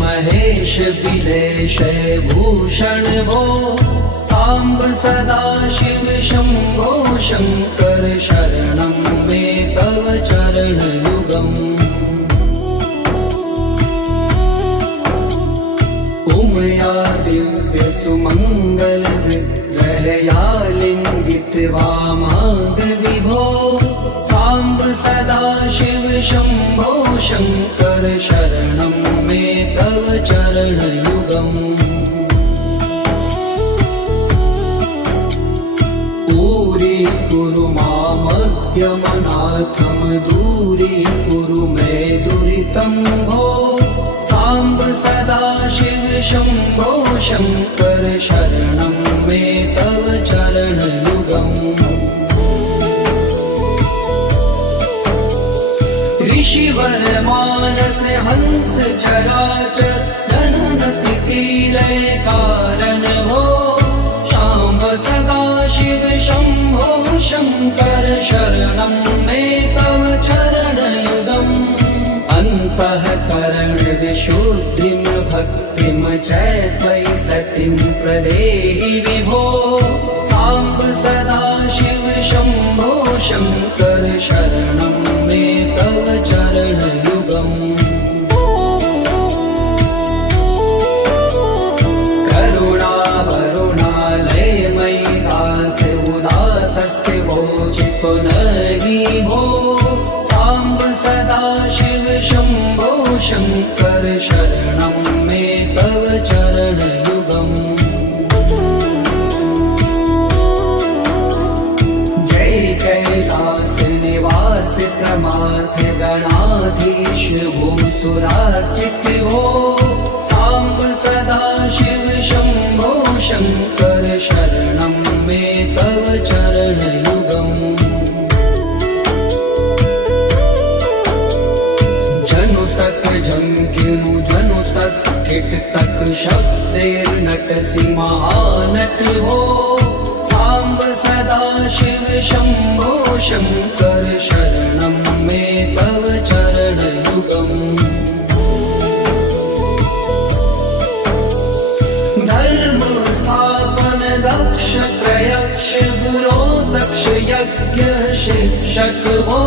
महेश बिलेश भूषण भो सांब सदा शिव शंभो शंकर शरणं मे तव चरण युगम् उमया दिव्य सुमंगल विग्रहया लिंगित वामांग विभो सांब सदा शिव शंभो शंकर शरणं मे तव चरण युगम् पूरी कुरु मामद्यमनाथं दूरी कुरु मे दुरितं भो सांब सदा शिव शंभो शंकर शरणं मे तव चरण युगम् ऋषिवर मानस हंस चराचर जनन स्थिति लय कारण भो शाम्ब सदा शिव शंभो शंकर शरणं मे तव चरण युगम् अन्तःकरण विशुद्धिं भक्तिं च त्वयि सतिं प्रदेहि विभो सांब सदा शिव शंभो शंकर शरणं मे तव चरण युगम् करुणा वरुणालय मयि दास उदासस्ते वोचितो नहि भो सांब सदा शिव शंभो शंकर शरणं मे तव चरण युगम् जय कैलास निवास प्रमाथ गणाधीश भूसुरार्चित भो सांब सदा शिव शंभो शंकर शरणं मे तव चरण युगम् जनु तक झंकिनु जनु तक किट तक शब्दैर्नटसि महानट भो सांब सदा शिव शंभो शंकर शरणं मे तव चरण युगम् धर्म स्थापन दक्ष प्रयक्ष गुरो दक्ष यज्ञ शिक्षक भो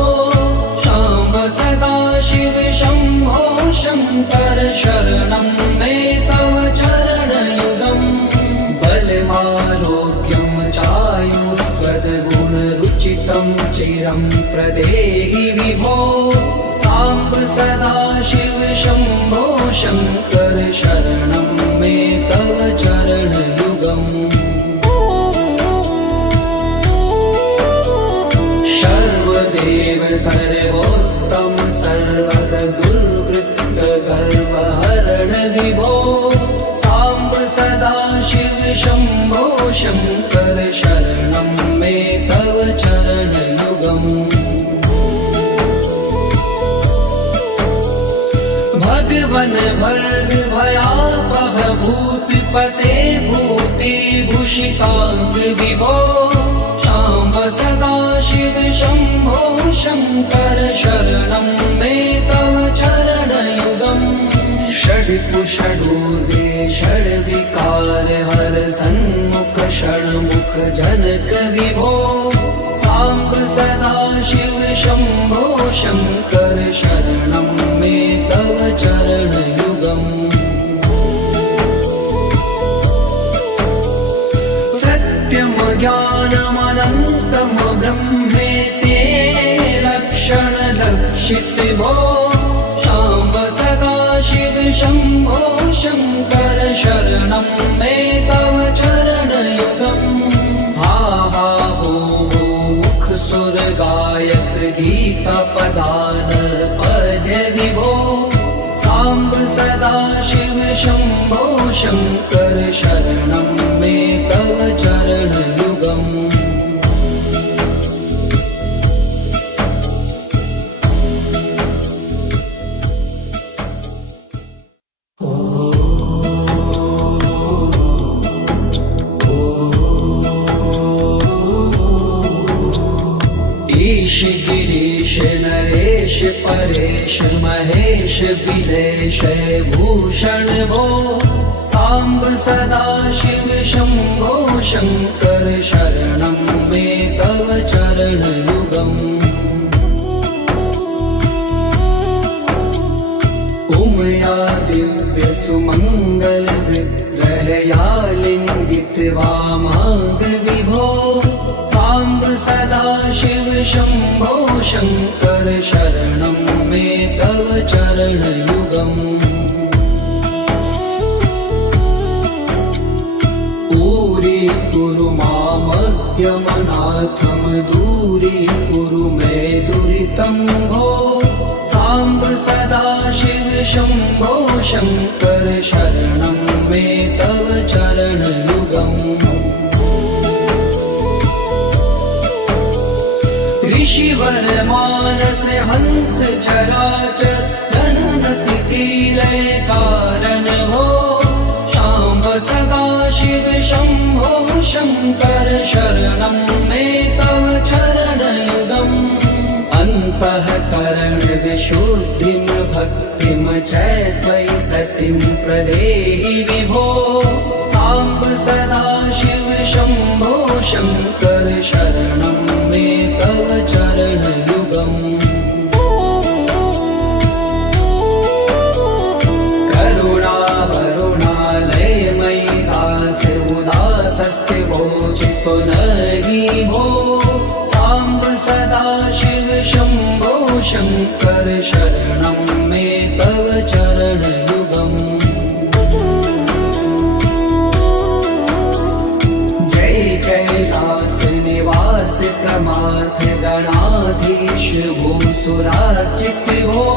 सांब सदा शिव शंभो शंकर शरणं मे तव चरण युगम् बलमारोग्यं चायुस्त्वद्गुणरुचितं चिरं प्रदेहि विभो सांब सदा शिव शंभो शंकर शरणं मे तव चरण युगम् सर्वदेव सर्वोत्तम सर्वद दुर्वृत्त गर्वहरण विभो सांब सदा शिव शंभो शंकर शरणं मे तव चरण युगम् भगवन भर्ग भयापह भूतिपते भूति भूषितांग विभो सांब सदा शिव शंभो शंकर शरणं मे तव चरण युगम् षड्कुषडूर्वे षड्विकार हर सन्मुख षण्मुख जनक विभो सांब सदा शिव शंभो शंकर शरणं मे तव चरण युगम् सत्यम ज्ञानमनन्तं ब्रह्मेते लक्षण लक्षित भो सांब सदा शिव शंभो शंकर शरणं मे तव चरण युगम् हा हा हो मुख सुर गायक गीता पदान पद्य विभो सांब सदा शिव शंभो शंकर शरणं मे तव चरण युगम् परेश महेश बिलेश भूषण भो सांब सदा शिव शंभो शंकर शरणं मे तव चरणयुगम् उमया दिव्य सुमंगल विग्रहया लिंगित वामांग विभो सांब सदा शिव शंभो शंकर शरणं मे तव चरणयुगम् दूरी मामज्ञमनाथं दूरी कुरु मे दुरितं भो सांब सदा शिव शंभो शंकर शरणं मे तव चरणयुगम् ऋषिवर मानस हंस चराचर जनन स्थिति लय कारण भो सांब सदा शिव शंभो शंकर शरणं मे तव चरणयुगम् अन्तःकरण विशुद्धिं भक्तिं च त्वयि सतिं प्रदेहि विभो सांब सदा शिव शंभो शंकर शरणं मे तव चरणयुगम् चितो नहि भो सांब सदा शिव शंभो शंकर शरणं मे तव चरणयुगम् जय कैलास निवास प्रमाथ गणाधीश भूसुरार्चित भो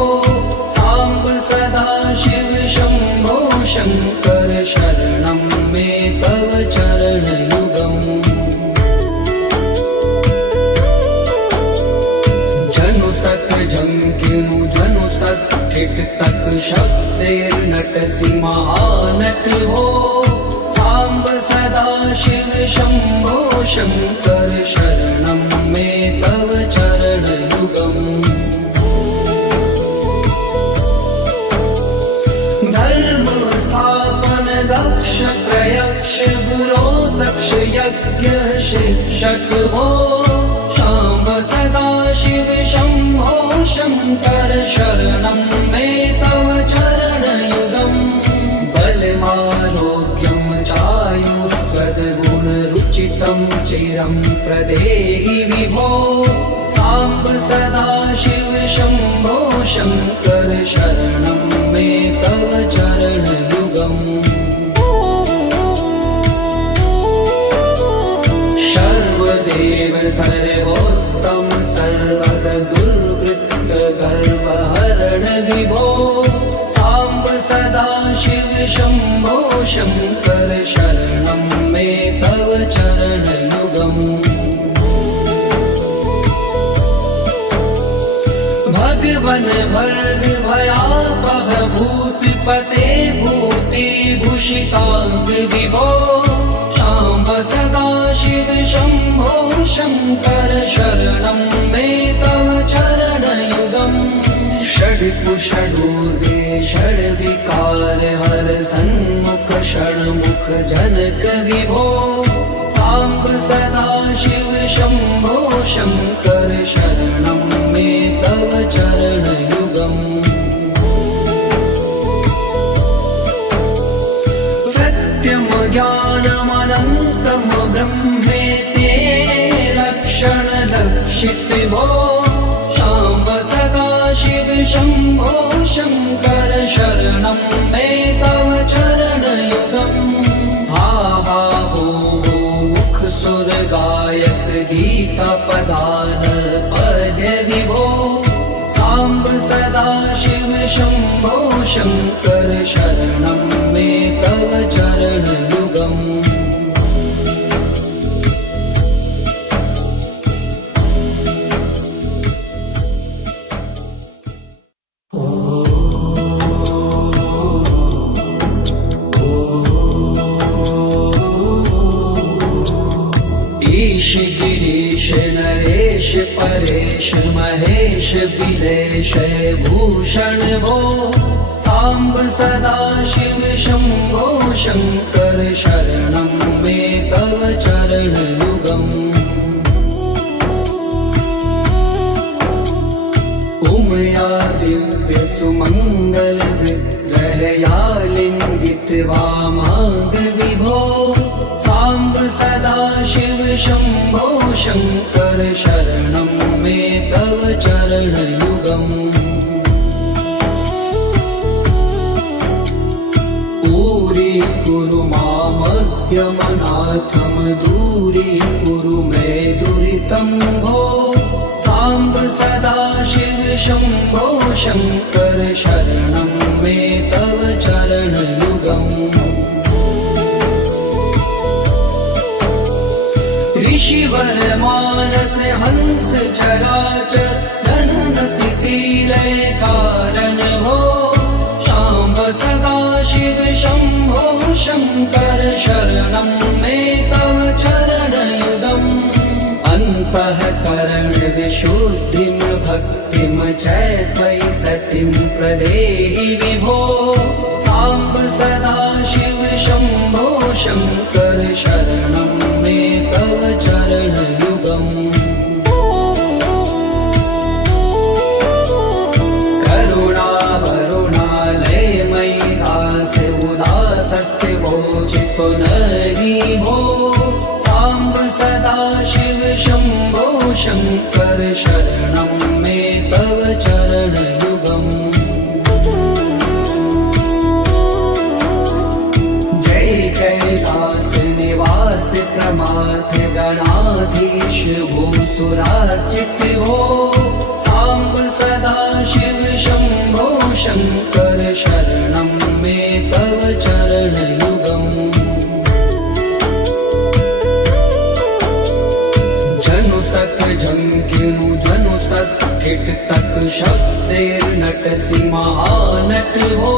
सांब सदा शिव शंभो शंकर शरणं मे तव चरणयुगम् जनु तक झंकिनु जनु तक किट तक शक्तिर्नटसि महानट हो सांब सदा शिव शंभो शंकर शरणं मे तव चरणयुगम् धर्म स्थापन दक्ष प्रयक्ष गुरो दक्ष यज्ञ शिक्षक हो सांब सदा शिव शंभो शंकर शरणं मे तव चरणयुगम् बलमारोग्यं चायुस्त्वद्गुणरुचितं चिरं प्रदेहि विभो सांब सदा शिव शंभो शंकर शरणं मे तव चरणयुगम् सर्वदेव सर्वोत्तम सर्वद दुर्वृत्त गर्वहरण विभो सांब सदा शिव शंभो शंकर शरणं मे तव चरणयुगम् भगवन भर्ग भयापह भूतिपते भूतिभूषितांग विभो सांब सदा शिव शंभो शंकर शरणं मे तव चरणयुगम् षड्कुषडूर्गे षड्विकार हर सन्मुख षण्मुख जनक विभो सांब सदा शिव शंभो शंकर शरणं मे तव चरणयुगम् सत्यं ज्ञानमनन्तं ब्रह्मेति लक्षण लक्षित भो सांब सदा शिव शंभो शंकर शरणं मे तव चरणयुगम् हा हा हो मुख सुर गायक गीता पदान पद्य विभो सांब सदा शिव शंभो शंकर शरणं मे तव चरणयुगम् ईश गिरीश नरेश परेश महेश बिलेश भूषण भो साम्ब सदा शिव शम्भो शङ्कर शरणं मे तव चरणयुगम् उमया दिव्य सुमङ्गल विग्रहया लिङ्गित वामाङ्ग विभो साम्ब सदा शिव शम्भो शङ्कर शरणं मे तव चरणयुगम् दूरी मामज्ञमनाथं दूरीकुरु मे दुरितं भो साम्ब सदा शिव शम्भो शङ्कर शरणं मे तव चरणयुगम् ऋषिवर मानस हंस चराचर जनन स्थिति लय कारण भो शाम्ब सदा शिव शम्भो शङ्कर शरणं मे तव चरणयुगम् अन्तःकरण विशुद्धिं भक्तिं च त्वयि सतिं प्रदेहि विभो साम्ब सदा शिव शम्भो शङ्कर शरणं मे तव चरणयुगम् चितो नरि भो साम्ब सदा शिव शम्भो शङ्कर शरणं मे तव चरणयुगम् जय कैलास निवास प्रमाथ गणाधीश भूसुरार्चित भो साम्ब सदा शिव शम्भो शङ्कर शरणं मे तव चरणयुगम् जनु तक झंकिनु जनु तक किट तक शब्देर्नटसि महानट भो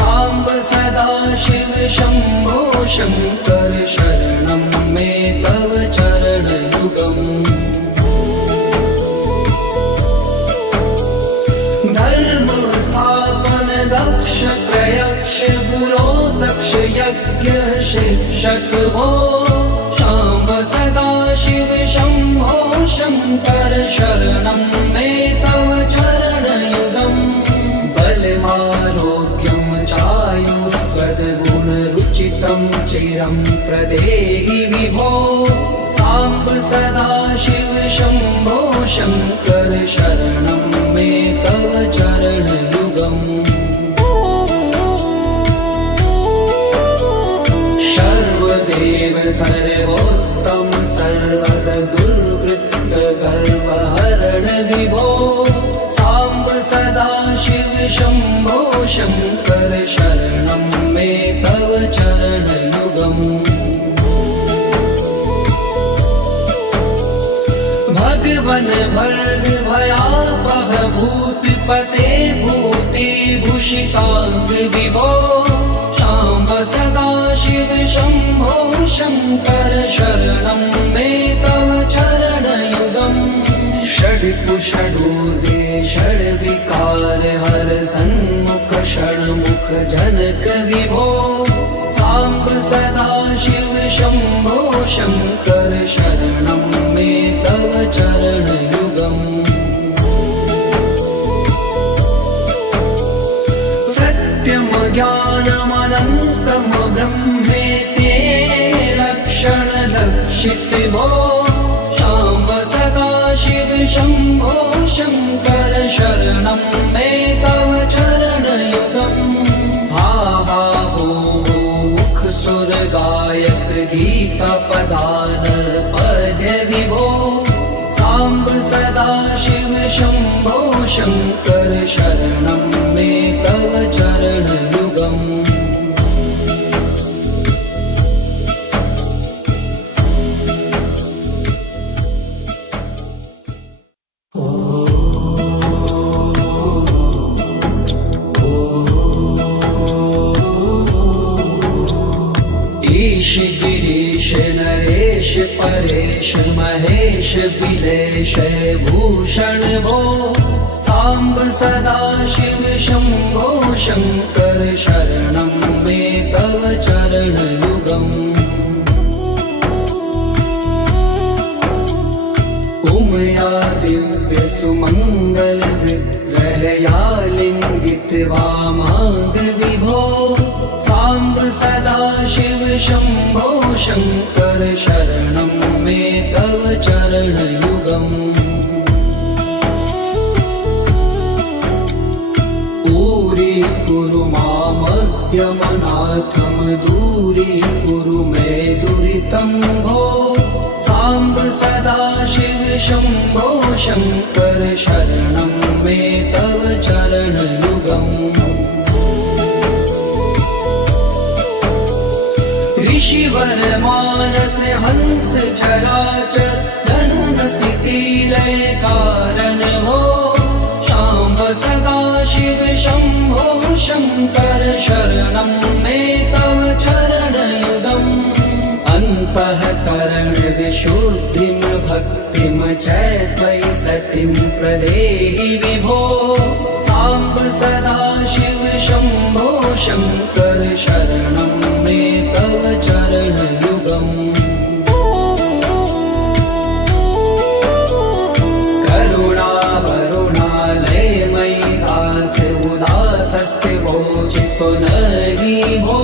साम्ब सदा शिव शम्भो शङ्कर शरणं मे तव चरणयुगम् धर्म स्थापन दक्ष प्रयक्ष गुरो दक्ष यज्ञ शिक्षक भो शाम्ब सदा शिव शम्भो शङ्कर शरणं मे तव चरणयुगम् बलमारोग्यं चायुस्त्वद्गुणरुचितं चिरं प्रदेहि विभो साम्ब सदा शिव शम्भो शङ्कर शरणं मे तव चरणयुगम् सर्वदेव सर्वोत्तम सर्वद दुर्वृत्त गर्वहरण विभो साम्ब सदा शिव शम्भो शङ्कर शरणं मे तव चरणयुगम् भगवन भर्ग भयापह भूतिपते भूतिभूषिताङ्ग विभो शाम्ब सदा शिव शम्भो शङ्कर शरणं मे तव चरणयुगम् षड्कुषडूर्वे षड्विकार हर सन्मुख षण्मुख जनक विभो साम्ब सदा शिव शम्भो शङ्कर शरणं मे तव चरणयुगम् सत्यं ज्ञानमनन्तं ब्रह्मेति लक्षणलक्षित भो शाम्ब सदा शिव शम्भो शङ्कर शरणं मे तव चरणयुगम् हा हा हो मुख सुर गायक गीता पदान पद्य विभो साम्ब सदा शिव शम्भो शङ्कर शरणं मे तव चरणयुगम् ईश गिरीश नरेश देश परेश महेश बिलेश भूषण भो सांब सदा शिव शंभो शंकर शरणं मे तव चरणयुगम् उमया दिव्य सुमंगल विग्रहया लिंगित वामांग विभो सांब सदा शिव शंभो शंकर शरणं मे तव चरणयुगम् कुरु मामद्यमनाथं दूरीकुरु मे दुरितं भो सांब सदा शिव शंभो शंकर शरणं मे तव चरणयुगम् ऋषिवर मानस हंस चराचर जनन स्थिति लय कारण भो सांब सदा शिव शंभो शंकर शरणं मे तव चरणयुगम् अन्तःकरण विशुद्धिं भक्तिं च त्वयि सतिं प्रदेहि विभो सांब सदा शिव शंभो शंकर शरणं मे तव चरणयुगम् नहि भो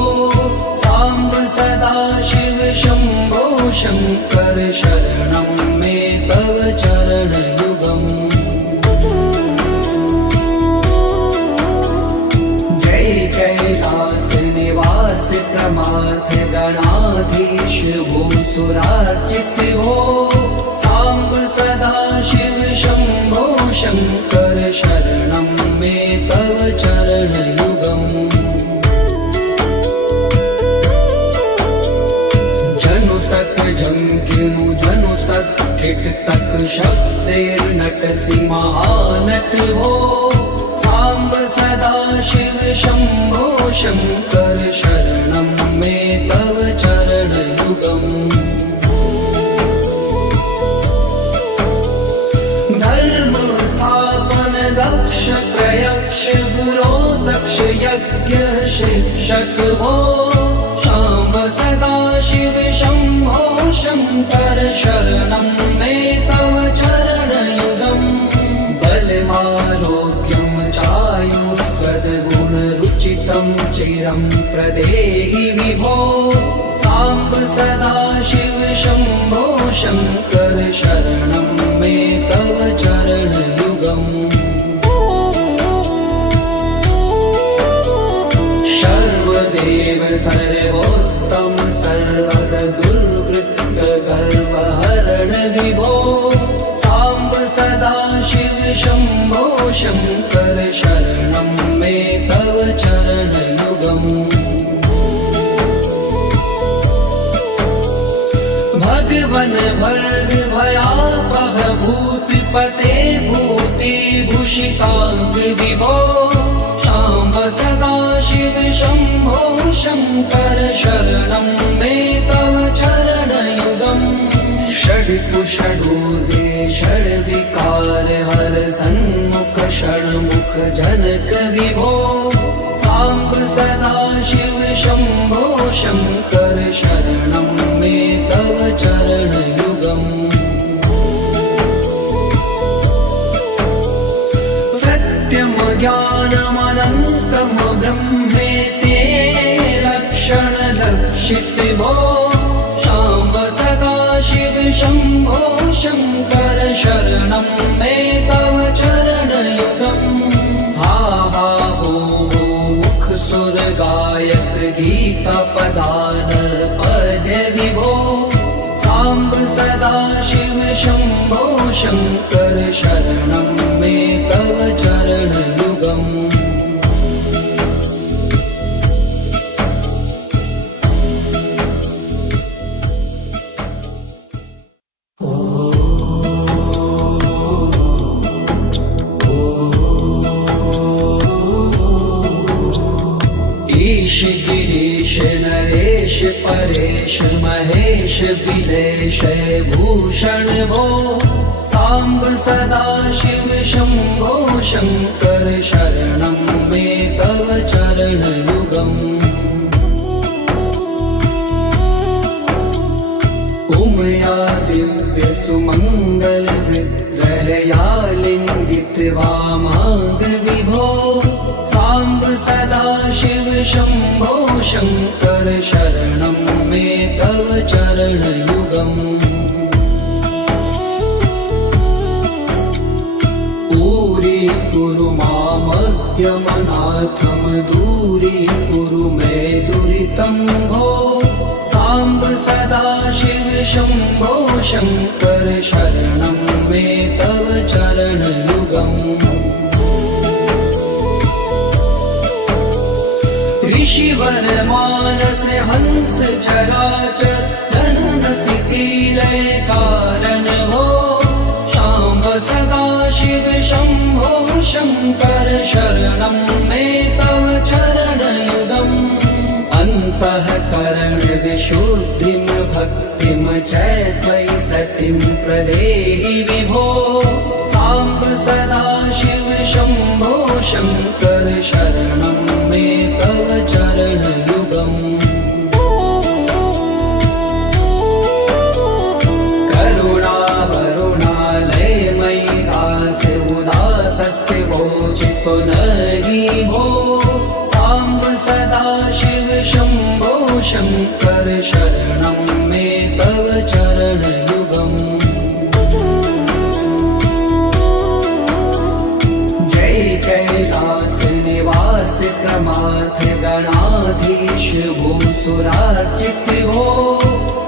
सांब सदा शिव शंभो शंकर शरणं मे तव चरणयुगम् जय कैलास निवास प्रमाथ गणाधीश भूसुरार्चित भो सांब सदा शिव शंभो शंकर शरणं मे तव चरणयुगम् झंकिनु जनु तक किट तक शब्देर्नटसि महानट भो सांब सदा शिव शंभो शंकर शरणं मे तव चरणयुगम् धर्म स्थापन दक्ष प्रयक्ष गुरो दक्ष यज्ञ शिक्षक भो सांब सदा शिव शंभो शंकर शरणं मे तव चरणयुगम् बलमारोग्यं चायुष्वद्गुणरुचितं चिरं प्रदेहि विभो सांब सदा शिव शंभो शंकर शरणं मे तव चरणयुगम् सर्वदेव सर्वोत्तम सर्वर दुर्वृत्त गर्वहरण विभो सांब सदा शिव शंभो शंकर शरणं मे तव चरणयुगम् भगवन भर्ग भयापह भूतिपते भूतिभूषितांग विभो सांब सदा शिव शंभो शंकर शरणं मे तव चरणयुगम् षड्कुषडूर्वे षड्विकार हर सन्मुख षण्मुख जनक विभो सांब सदा शिव शंभो शंकर शरणं मे तव चरणयुगम् सत्यम ज्ञानमनन्तं ब्रह्मेते लक्षण लक्षित भो सांब सदा शिव शंभो शंकर शरणं मे तव चरणयुगम् हा हा हो मुख सुर गायक गीता पदान पद विभो सांब सदा शिव शंभो शंकर शरणं मे तव चरणयुगम् महेश बिलेश भूषण भो सांब सदा शिव शंभो शंकर शरणं मे तव चरणयुगम् उमया दिव्य सुमंगल विग्रहया लिंगित वामांग विभो सांब सदा शिव शंभो शंकर शरणं मे तव चरणयुगम् दूरी मामज्ञमनाथम दूरी कुरु मे दुरितं भो सांब सदा शिव शंभो शंकर शरणं मे तव चरणयुगम् ऋषिवर मानस हंस चराचर जनन स्थिति लय कारण भो सांब सदा शिव शंभो शंकर शरणं मे तव चरणयुगम् अन्तःकरण विशुद्धिं भक्तिं च त्वयि सतिं प्रदेहि विभो सांब सदा शिव शंभो शंकर शरणं मे तव चरणयुगम् नहि भो सांब सदा शिव शंभो शंकर शरणं मे तव चरणयुगम् जय कैलास निवास प्रमाथ गणाधीश भूसुरार्चित भो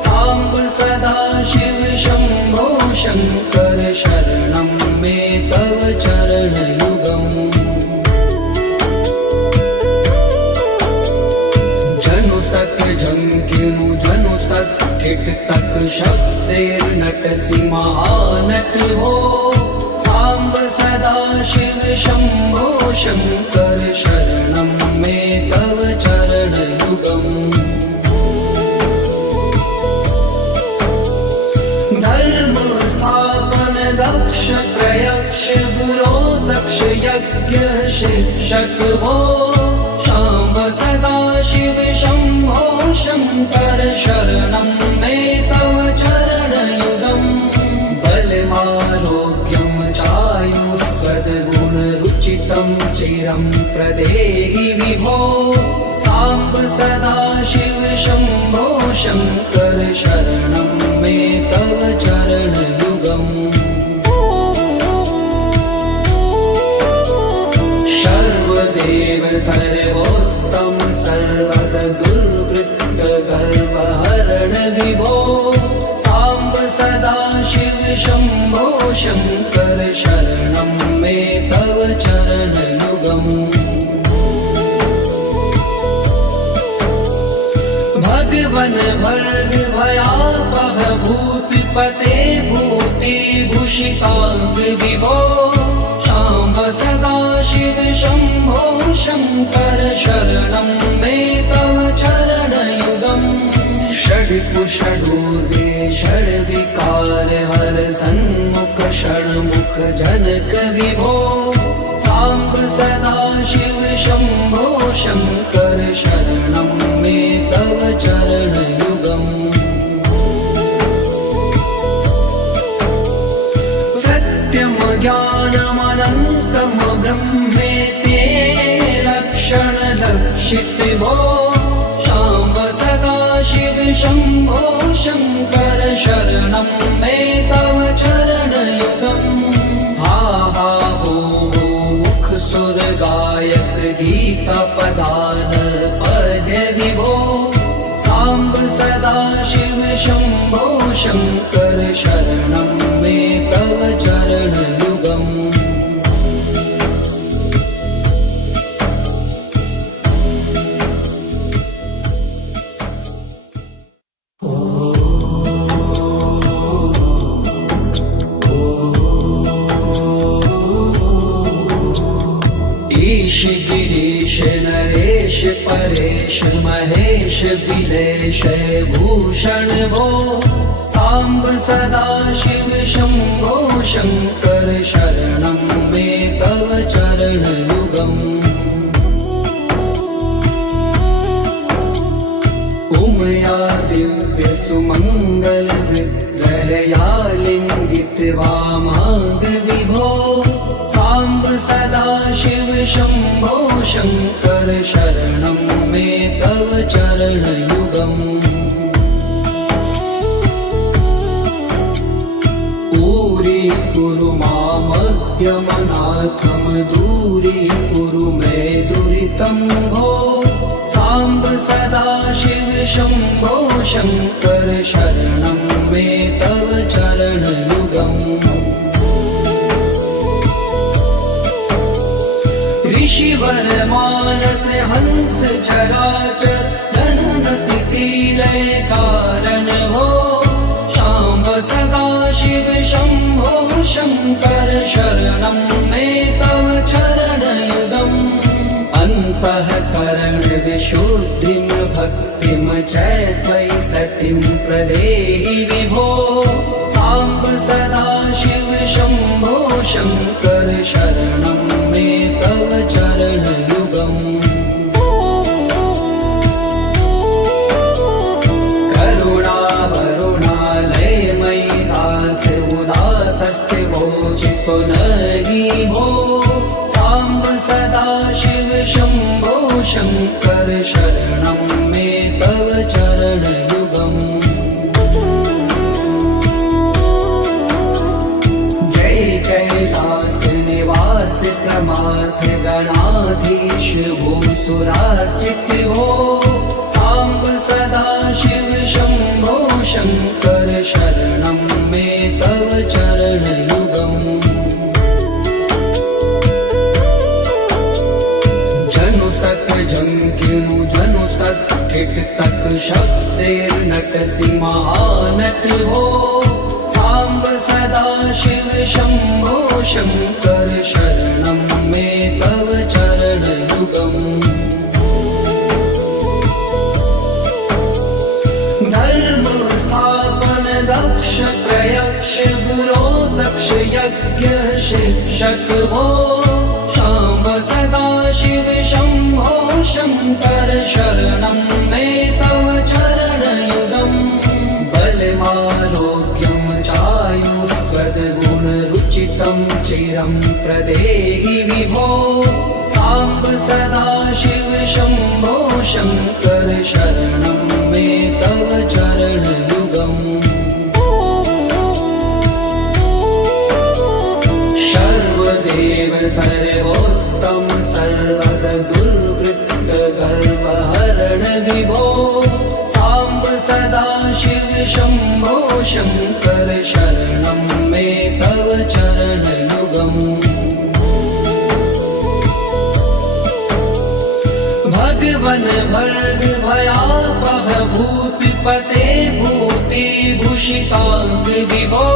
सांब सदा शिव शंभो शंकर शरणं मे तव चरणयुगम् झंकिनु जनु तक किट तक शब्देर्नटसि महानट भो सांब सदा शिव शंभो शंकर शरणं मे तव चरणयुगम् धर्म स्थापन दक्ष प्रयक्ष गुरो दक्ष यज्ञ शिक्षक भो सांब सदा शिव शंभो शंकर शरणं मे तव चरणयुगम् बलमारोग्यं चायुस्त्वद्गुणरुचितं चिरं प्रदेहि विभो सांब सदा शिव शंभो शंकर शरणं मे तव चरणयुगम् सर्वदेव सर्वोत्तम सर्वद दुर्वृत्त गर्वहरण विभो सांब सदा शिव शंभो शंकर शरणं मे तव चरणयुगम् भगवन भर्ग भयापह भूतिपते भूति भूषितांग विभो सांब सदा शिव शंभो शंकर शरणं मे तव चरणयुगम् षड्कुषडूर्वे षड्विकार हर सन्मुख षण्मुख जनक विभो सांब सदा शिव शंभो शंकर शरणं मे तव चरणयुगम् सत्यम ज्ञानमनन्तम ब्रह्मेते लक्षण लक्षित भो सांब सदा शिव शंभो शंकर शरणं मे तव चरणयुगम् हा हा हो मुख सुर गायक गीता पदान पद्य विभो सांब सदा शिव शंभो शंकर शरणं मे तव चरणयुगम् ईश गिरीश नरेश परेश महेश बिलेश विलेशय भूषण भो साम्ब सदाशिव शम्भो शङ्कर शरणं मे तव चरणयुगम् उमया दिव्य सुमङ्गल विग्रहया लिङ्गित वामाङ्ग विभो साम्ब सदाशिव शम्भो शङ्कर शरणं मे तव चरणयुगम् दूरी मामद्यमनाथं दूरीकुरु मे दुरितं भो साम्ब सदाशिव शम्भो शङ्कर शरणं मे तव चरणयुगम् ऋषिवर मानस हंस चराचर जनन स्थिति लय कारण भो शाम्ब सदाशिव शम्भो शङ्कर शरणं मे तव चरणयुगम् अन्तःकरण विशुद्धिं भक्तिं च त्वयि सतिं प्रदेहि विभो साम्ब सदाशिव शम्भो शङ्कर शरणं मे तव चरणयुगम् पुनरि भो साम्ब सदाशिव शम्भो शङ्कर शरणं मे तव चरणयुगम् जय कैलास निवास प्रमाथ गणाधीश भूसुरार्चित भो साम्ब सदाशिव शम्भो शङ्कर शरणं मे तव चरणयुगम् जंकिनु जनु तक किट तक शब्देर्नटसि महानट भो साम्ब सदाशिव शम्भो शङ्कर शरणं मे तव चरणयुगम् धर्म स्थापन दक्ष प्रयक्ष गुरो दक्ष यज्ञ शिक्षक भो शाम्ब सदाशिव शम्भो शङ्कर शरणं मे तव चरणयुगम् बलमारोग्यं चायुस्त्वद्गुणरुचितं चिरं प्रदेहि विभो साम्ब सदाशिव शम्भो शङ्कर शरणं मे तव चरणयुगम् सर्वदेव सर्वोत्तम सर्वद दुर्वृत्त गर्वहरण विभो साम्ब सदाशिव शम्भो शङ्कर शरणं मे तव चरणयुगम् भगवन् भर्ग भयापह भूतिपते भूतिभूषिताङ्ग विभो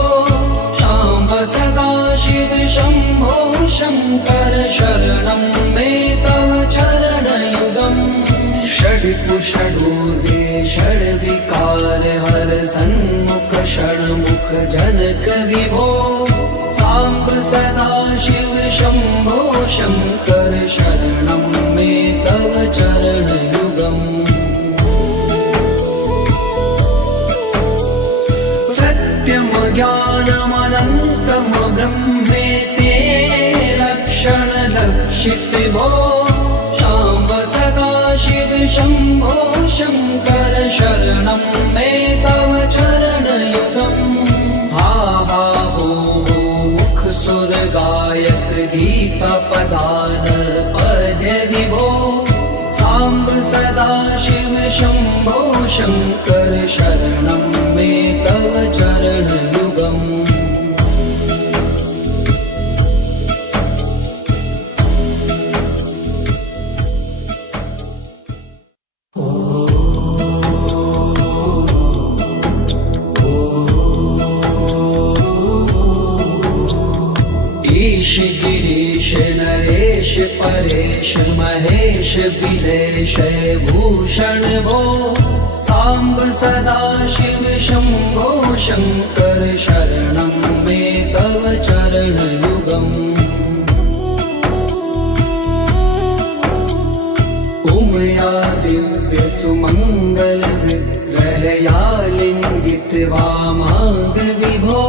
साम्ब सदाशिव शम्भो शङ्कर शरणं मे तव चरणयुगम् षड्कुषडूर्वे षड्विकार हर सन्मुख षण्मुख जनक विभो साम्ब सदाशिव शम्भो शङ्कर शरणं मे तव चरणयुगम् सत्यं ज्ञानमनन्तं ब्रह्मेति लक्षणलक्षित भो शाम्ब सदाशिव शम्भो शङ्कर शरणं मे तव चरणयुगम् हा हा हो मुख सुर गायक गीता पदान पद्य विभो साम्ब सदाशिव शम्भो शङ्कर शरणं मे तव चरणयुगम् ईश गिरीश नरेश परेश महेश बिलेश भूषण भो साम्ब सदाशिव शम्भो शङ्कर शरणं मे तव चरणयुगम् उमया दिव्यसुमङ्गलविग्रहया लिङ्गितवामाङ्गविभो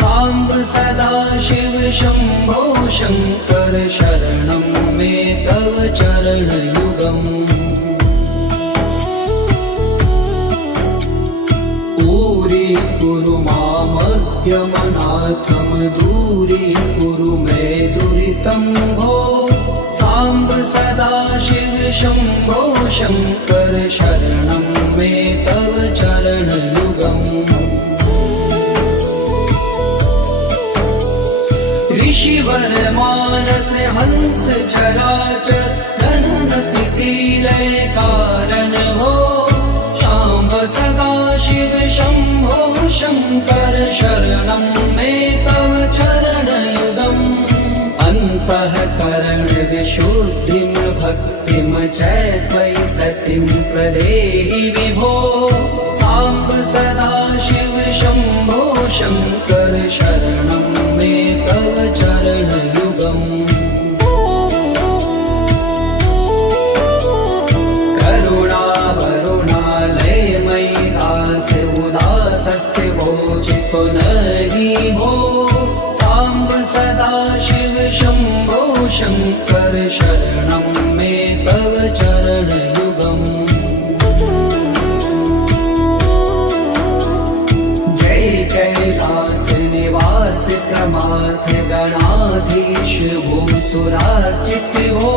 साम्ब सदाशिव शम्भो शङ्कर शरणं मे तव चरणयुगम् दूरी मामज्ञमनाथं दूरीकुरु मे दुरितं भो साम्ब सदाशिव शम्भो शङ्कर शरणं मे तव चरणयुगम् ऋषिवर मानस हंस चराचर गगन स्थिति लय कारण भो शाम्ब सदाशिव शम्भो शङ्कर शरणं मे तव चरणयुगम् अन्तःकरण विशुद्धिं भक्तिं च त्वयि सतिं प्रदेहि विभो साम्ब सदाशिव शम्भो शङ्कर शरणं मे तव चरणयुगम् पुनरि भो साम्ब सदाशिव शम्भो शङ्कर शरणं मे तव चरणयुगम् जय कैलास निवास प्रमाथ गणाधीश भूसुरार्चित भो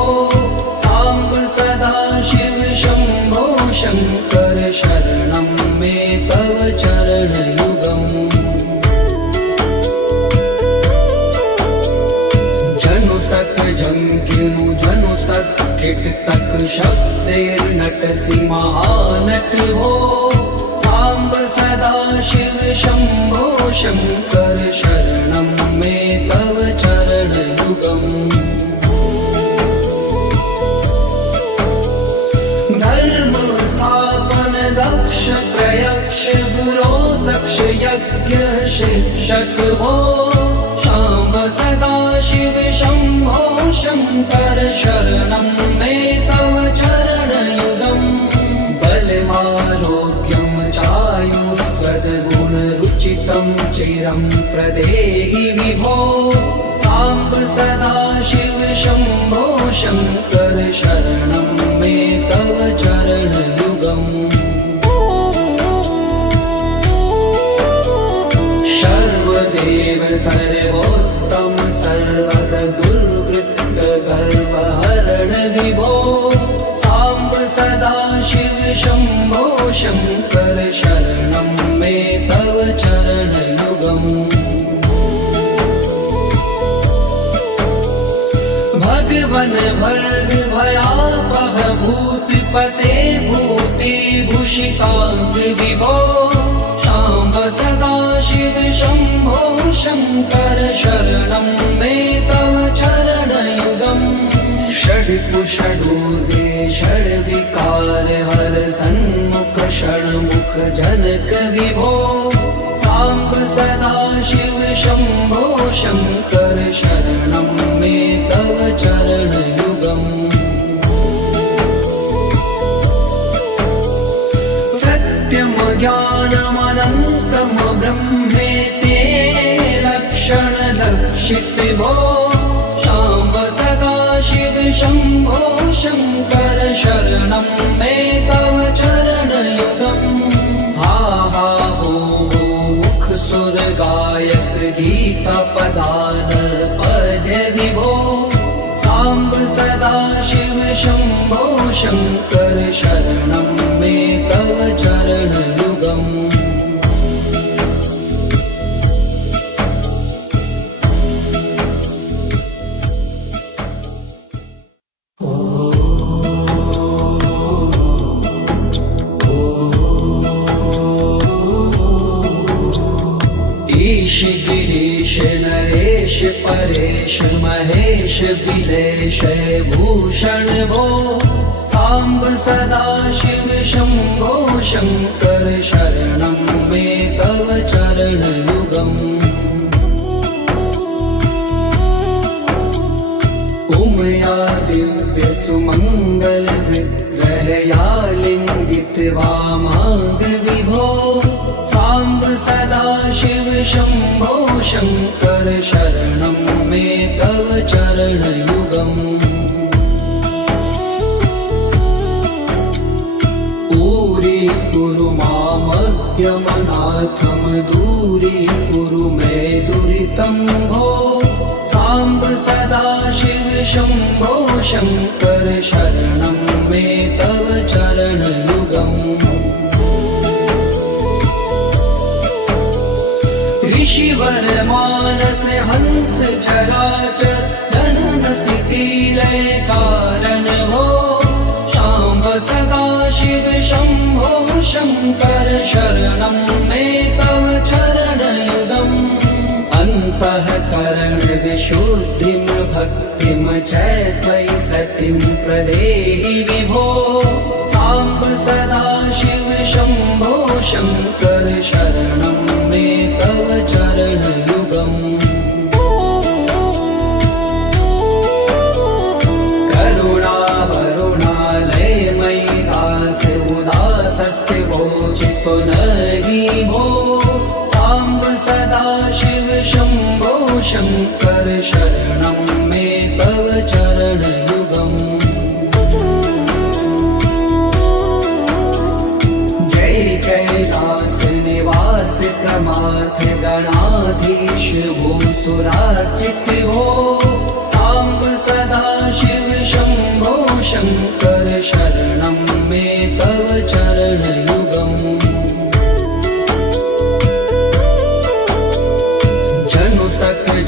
साम्ब सदाशिव शम्भो शङ्कर शरणं मे तव चरणयुगम् जंकिनु जनु तक किट तक शब्दैर्नटसि महानट हो साम्ब सदाशिव शम्भो शङ्कर शरणं मे तव चरणयुगम् धर्म स्थापन दक्ष प्रयक्ष गुरो दक्ष यज्ञ शिक्षक भो शाम्ब सदाशिव शम्भो शङ्कर शरणं मे तव चरणयुगम् बलमारोग्यं चायुस्त्वद्गुणरुचितं चिरं प्रदेहि विभो साम्ब सदाशिव शम्भो शङ्कर शरणं मे तव चरणयुगम् सर्वदेव सर्वोत्तम सर्वद दुर्वृत्त गर्वहरण विभो साम्ब सदाशिव शम्भो शङ्कर शरणं मे तव चरणयुगम् भगवन् भर्ग भयापह भूतिपते भूतिभूषिताङ्ग विभो साम्ब सदाशिव शम्भो शङ्कर शरणं मे तव चरणयुगम् षड्कुषडूर्वे षड्विकार हर सन्मुख षण्मुख जनक विभो साम्ब सदाशिव शम्भो शङ्कर शरणं मे तव चरणयुगम् सत्यं ज्ञानमनन्तं ब्रह्मेति लक्षणलक्षित भो साम्ब सदाशिव शम्भो शङ्कर शरणं मे तव चरणयुगम् हा हा हो मुख सुर गायक गीता पदान पद्य विभो साम्ब सदाशिव शम्भो शङ्कर शरणं मे तव चरणयुगम् ईश गिरीश नरेश परेश महेश बिलेश भूषण भो साम्ब सदा शिव शम्भो शङ्कर शरणं मे तव चरणयुगम् उमया दिव्य सुमङ्गल विग्रहया लिङ्गित वामाङ्ग विभो साम्ब सदा शिव शम्भो शङ्कर शरणं मे तव चरणयुगम् कुरु मामज्ञमनाथं दूरीकुरु मे दुरितं भो साम्ब सदा शिव शम्भो शङ्कर शरणं मे तव चरणयुगम् ऋषिवर मानस हंस चराचर जनन स्थिति लय कारण भो शाम्ब सदा शिव शम्भो शङ्कर शरणं मे तव चरणयुगम् अन्तःकरण विशुद्धिं भक्तिं च त्वयि सतिं प्रदेहि विभो साम्ब सदा शिव शम्भो शङ्कर शरणं मे तव चरणयुगम् नहि भो साम्ब सदा शिव शम्भो शङ्कर शरणं मे तव चरणयुगम् जय कैलास निवास प्रमाथ गणाधीश भूसुरार्चित भो साम्ब सदा शिव शम्भो शङ्कर शरणं मे तव चरणयुगम्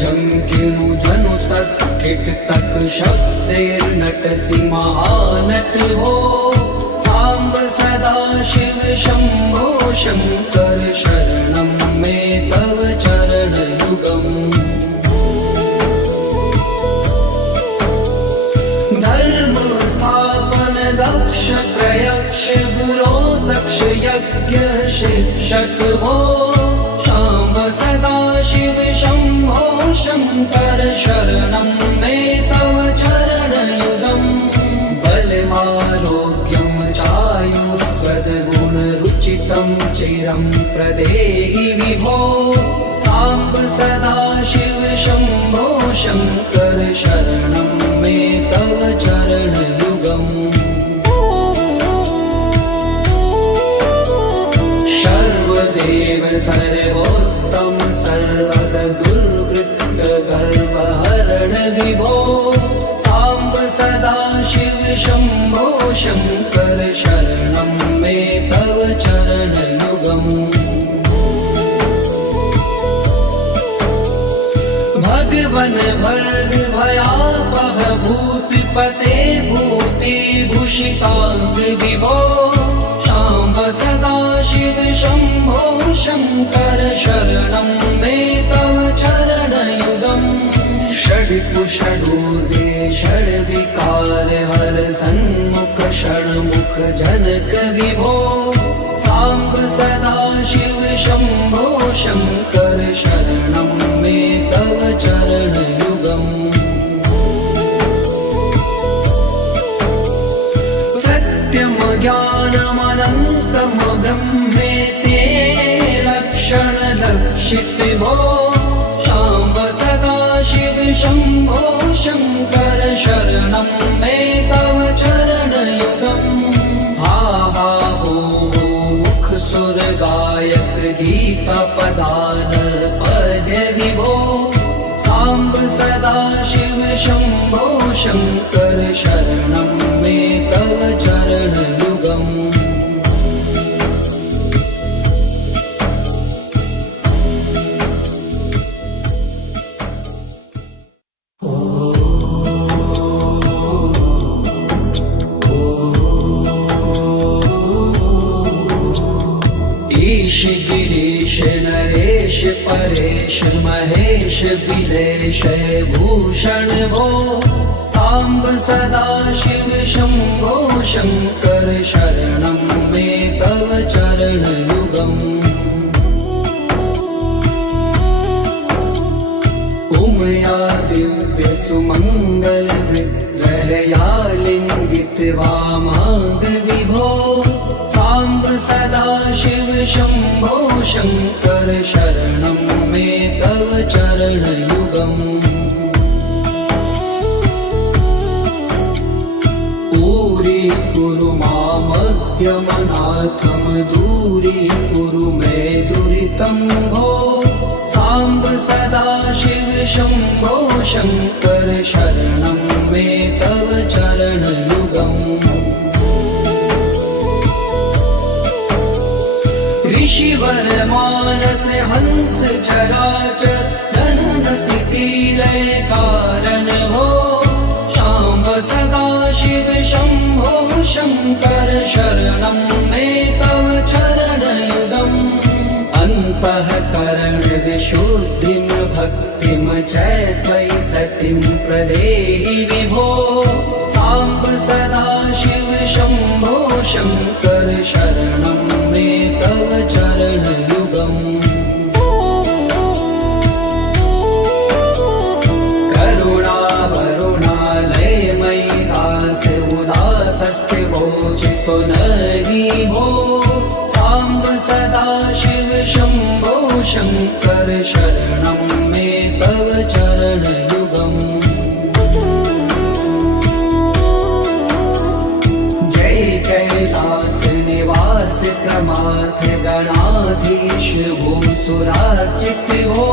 झंकिनु जनु तक किट तक शब्देर्नटसि महानट हो साम्ब सदा शिव शम्भो शङ्कर शरणं मे तव चरणयुगम् धर्म स्थापन दक्ष प्रयक्ष गुरो दक्ष यज्ञ शिक्षक भो शाम्ब सदा शिव शम्भो शङ्कर शरणं मे तव चरणयुगम् बलमारोग्यं चायुष्पदगुणरुचितं चिरं प्रदेहि विभो साम्ब सदा शिव शम्भो शङ्कर शरणं मे तव चरणयुगम् सर्वदेव सर्वोत्तम सर्वद दुर्वृत्त गर्वहरण विभो साम्ब सदा शिव शम्भो शङ्कर शरणं मे तव चरणयुगम् भगवन भर्ग भयापह भूतिपते भूतिभूषिताङ्ग विभो साम्ब सदा शिव शम्भो शङ्कर शरणं मे तव चरणयुगम् षड्कुषडूर्वे षड्विकार हर सन्मुख षण्मुख जनक विभो साम्ब सदा शिव शम्भो शङ्कर शरणं मे तव चरणयुगम् सत्यं ज्ञानमनन्तं ब्रह्मेते लक्षणलक्षित भो साम्ब सदा शिव शम्भो शङ्कर शरणं मे तव चरणयुगम् हा हा हो मुख सुर गायक गीता पदान पद विभो साम्ब सदा शिव शम्भो शङ्कर शरणं मे तव चरणयुगम् ईश गिरीश नरेश परेश महेश बिलेश भूषण भो साम्ब सदा शिव शम्भो शङ्कर शरणं मे तव चरणयुगम् उमया दिव्य सुमङ्गल विग्रहया लिङ्गित वामाङ्ग विभो साम्ब सदा शिव शम्भो शङ्कर शरणं मे तव चरणयुगम् कुरु मामद्यमनाथं दूरीकुरु मे दुरितं भो साम्ब सदा शिव शम्भो शङ्कर शरणं मे तव चरणयुगम् ऋषिवर मानस हंस चराचर जनन स्थिति लय कारण भो शाम्ब सदा शिव शम्भो शङ्कर शरणं मे तव चरणयुगम् अन्तःकरण विशुद्धिं भक्तिं च त्वयि सतिं प्रदेहि विभो साम्ब सदा शिव शम्भो शङ्कर शरणं मे तव चरणयुगम् तो नहीं भो साम्ब सदा शिव शम्भो शङ्कर शरणं मे तव चरणयुगम् जय कैलास निवास प्रमाथ गणाधीश भूसुरार्चित भो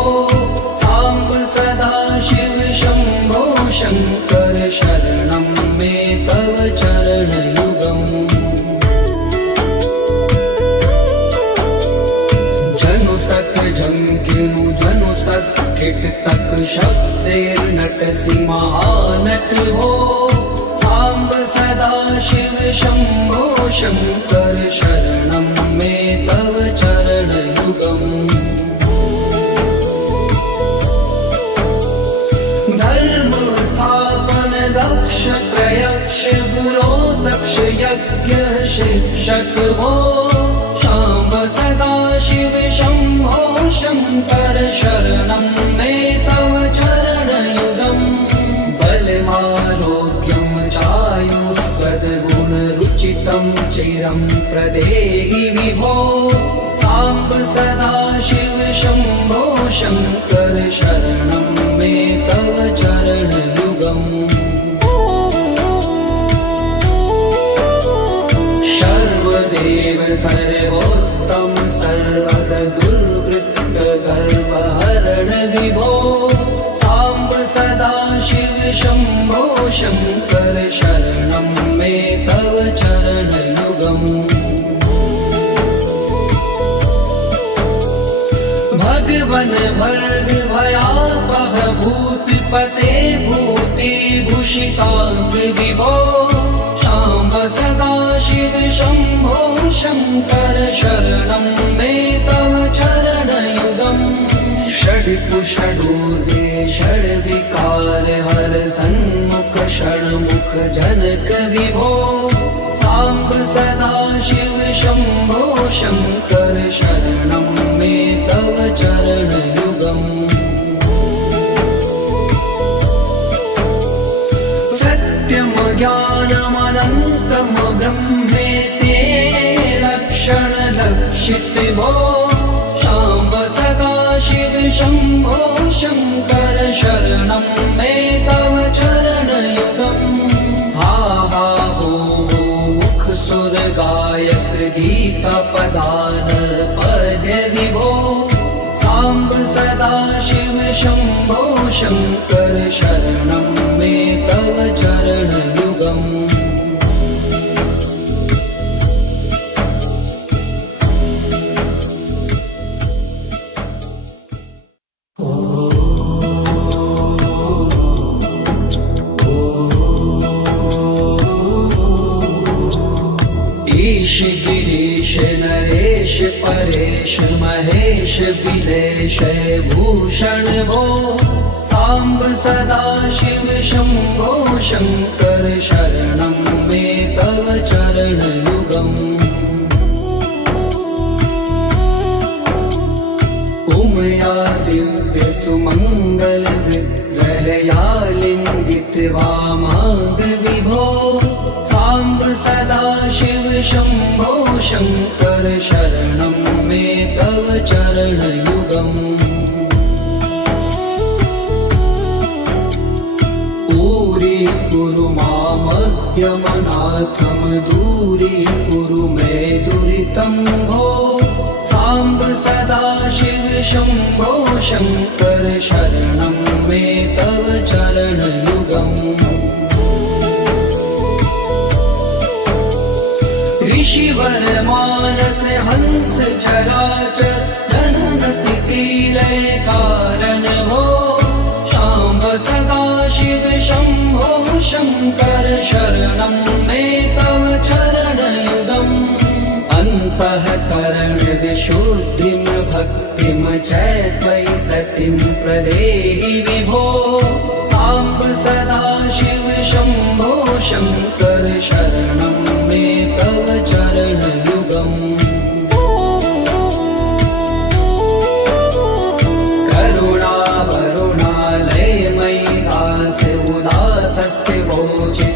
साम्ब सदा शिव शम्भो शङ्कर शरणं मे तव चरणयुगम् झंकिनु जनु तक किट तक शब्देर्नटसि महानट हो साम्ब सदा शिव शम्भो शङ्कर शरणं मे तव चरणयुगम् धर्म स्थापन दक्ष प्रयक्ष गुरो दक्ष यज्ञ शिक्षक भो शाम्ब सदा शिव शम्भो शङ्कर शरणं मे तव चरणयुगम् बलमारोग्यं चायुष्पदगुणरुचितं चिरं प्रदेहि विभो साम्ब सदा शिव शम्भो शङ्कर शरणं मे तव चरणयुगम् सर्वदेव सर्वोत्तम सर्वद दुर्वृत्त गर्वहरण विभो साम्ब सदा शिव शम्भो शङ्कर शरणं मे तव चरणयुगम् भगवन् भर्ग भयापह भूतिपते भूतिभूषिताङ्ग विभो साम्ब सदा शिव शम्भो शङ्कर शरणं मे तव चरणयुगम् षड्पुषडूर्वे षड्विकार हर सन्मुख षण्मुख जनक विभो साम्ब सदा शिव शम्भो शङ्कर शरणं मे तव चरणयुगम् सत्यं ज्ञानमनन्तं ब्रह्मेते लक्षण लक्षित भो शाम्ब सदा शिव शम्भो शङ्कर शरणं मे तव चरणयुगम् हा हा हो मुख सुर गायक गीता पदान पद्य विभो साम्ब सदा शिव शम्भो शङ्कर शरणं मे तव चरणयुगम् ईश गिरीश नरेश परेश महेश बिलेश भूषण भो साम्ब सदा शिव शम्भो शङ्कर शरणं मे तव चरणयुगम् उमया दिव्य सुमङ्गल विग्रहया लिङ्गित वामाङ्ग विभो साम्ब सदा शिव शम्भो शङ्कर शरणं मे तव चरणयुगम् कुरु मामज्ञमनाथं दूरीकुरु मे दुरितं भो साम्ब सदा शिव शम्भो शङ्कर शरणं मे तव चरणयुगम् ऋषिवर मानस हंस चराचर जनन स्थिति लय कारण भो शाम्ब सदा शिव शम्भो शङ्कर शरणं मे तव चरणयुगम् अन्तःकरण विशुद्धिं भक्तिं च त्वयि सतिं प्रदेहि विभो साम्ब सदा शिव शम्भो शङ्कर शरणं मे तव चरणयुगम्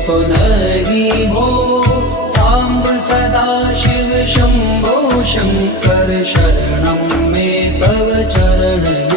पुनरि भो साम्ब सदा शिव शम्भो शङ्कर शरणं मे तव चरणयुगम्